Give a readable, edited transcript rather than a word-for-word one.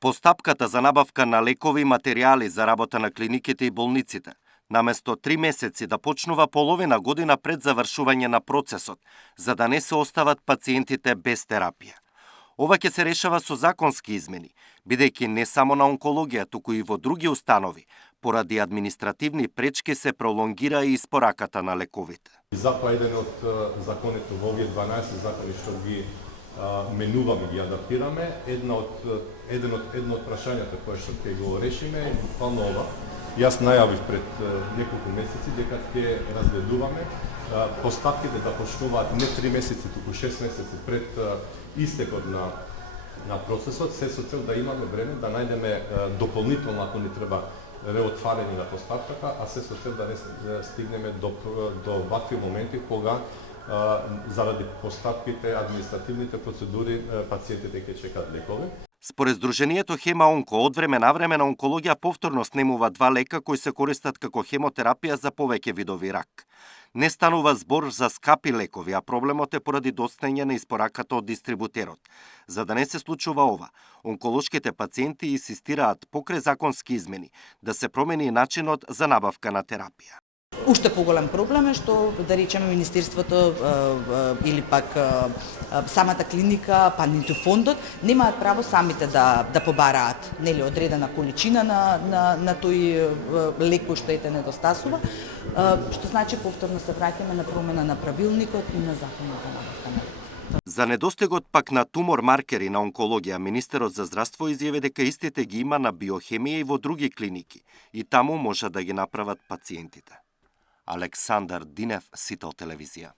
Постапката за набавка на лекови и материјали за работа на клиниките и болниците, наместо 3 месеци да почнува половина година пред завршување на процесот, за да не се остават пациентите без терапија. Ова ќе се решава со законски измени, бидејќи не само на онкологија, туку и во други установи, поради административни пречки се пролонгира и испораката на лековите. Затоа еден од законите во овие 12 закони што ги менуваме, ги адаптираме, едно од прашањата кои што ќе го решиме е буквално ова. Јас најавив пред неколку месеци дека ќе разгледуваме постапките да почнуваат не 3 месеци, туку 6 месеци пред истекот на процесот, се со цел да имаме време да најдеме дополнително, ако ни треба, реотварење на постапката, а се со цел да не стигнеме до вакви моменти кога заради постапките, административните процедури, пациентите ќе чекаат лекови. Според Сдруженијето Хема-онко, од време на време на онкологија повторно снемува 2 лека кои се користат како хемотерапија за повеќе видови рак. Не станува збор за скапи лекови, а проблемот е поради достање на испораката од дистрибутерот. За да не се случува ова, онколошките пациенти инсистираат покрај законски измени да се промени начинот за набавка на терапија. Уште поголем проблем е што, да речеме, Министерството или пак самата клиника, па ниту фондот, немаат право самите да побараат одредена количина на тој лек кој што ете недостасува, што значи повторно се враќаме на промена на правилникот и на законот за набавка на лек. За недостигот пак на тумор маркери на онкологија, Министерот за здравство изјави дека истите ги има на биохемија и во други клиники, и таму може да ги направат пациентите. Александар Динев, Сител телевизија.